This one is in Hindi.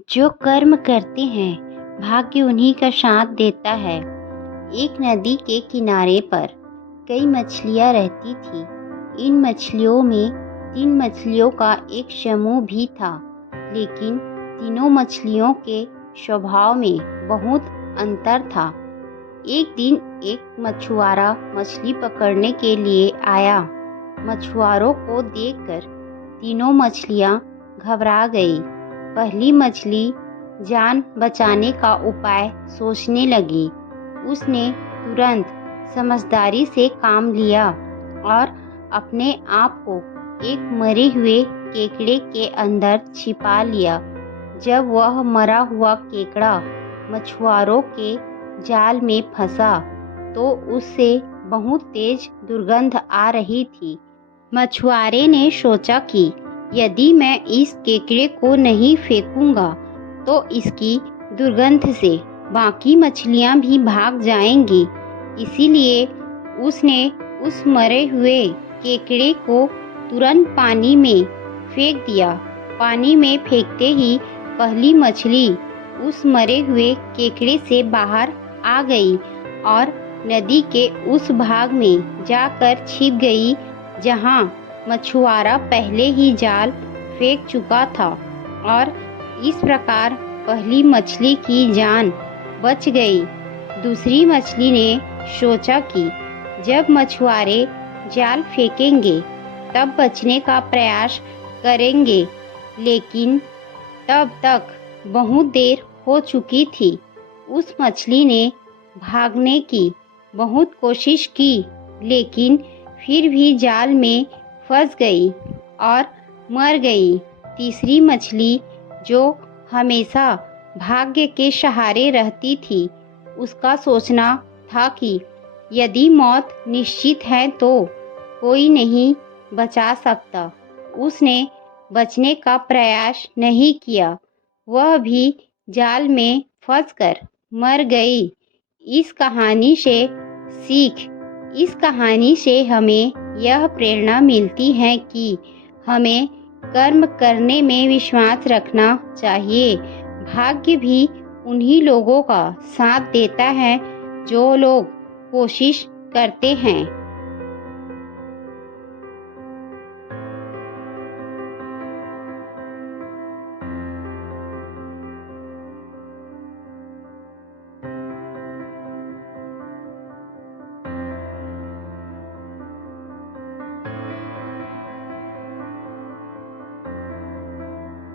जो कर्म करते हैं भाग्य उन्हीं का साथ देता है। एक नदी के किनारे पर कई मछलियाँ रहती थी। इन मछलियों में 3 मछलियों का एक समूह भी था, लेकिन तीनों मछलियों के स्वभाव में बहुत अंतर था। एक दिन एक मछुआरा मछली पकड़ने के लिए आया। मछुआरों को देखकर तीनों मछलियाँ घबरा गई। पहली मछली जान बचाने का उपाय सोचने लगी। उसने तुरंत समझदारी से काम लिया और अपने आप को एक मरे हुए केकड़े के अंदर छिपा लिया। जब वह मरा हुआ केकड़ा मछुआरों के जाल में फंसा तो उससे बहुत तेज दुर्गंध आ रही थी। मछुआरे ने सोचा कि यदि मैं इस केकड़े को नहीं फेंकूंगा तो इसकी दुर्गंध से बाकी मछलियां भी भाग जाएंगी। इसीलिए उसने उस मरे हुए केकड़े को तुरंत पानी में फेंक दिया। पानी में फेंकते ही पहली मछली उस मरे हुए केकड़े से बाहर आ गई और नदी के उस भाग में जाकर छिप गई जहां मछुआरा पहले ही जाल फेंक चुका था और इस प्रकार पहली मछली की जान बच गई। दूसरी मछली ने सोचा कि जब मछुआरे जाल फेंकेंगे तब बचने का प्रयास करेंगे, लेकिन तब तक बहुत देर हो चुकी थी। उस मछली ने भागने की बहुत कोशिश की, लेकिन फिर भी जाल में फंस गई और मर गई। तीसरी मछली, जो हमेशा भाग्य के सहारे रहती थी, उसका सोचना था कि यदि मौत निश्चित है तो कोई नहीं बचा सकता। उसने बचने का प्रयास नहीं किया, वह भी जाल में फंसकर मर गई। इस कहानी से हमें यह प्रेरणा मिलती है कि हमें कर्म करने में विश्वास रखना चाहिए। भाग्य भी उन्हीं लोगों का साथ देता है जो लोग कोशिश करते हैं।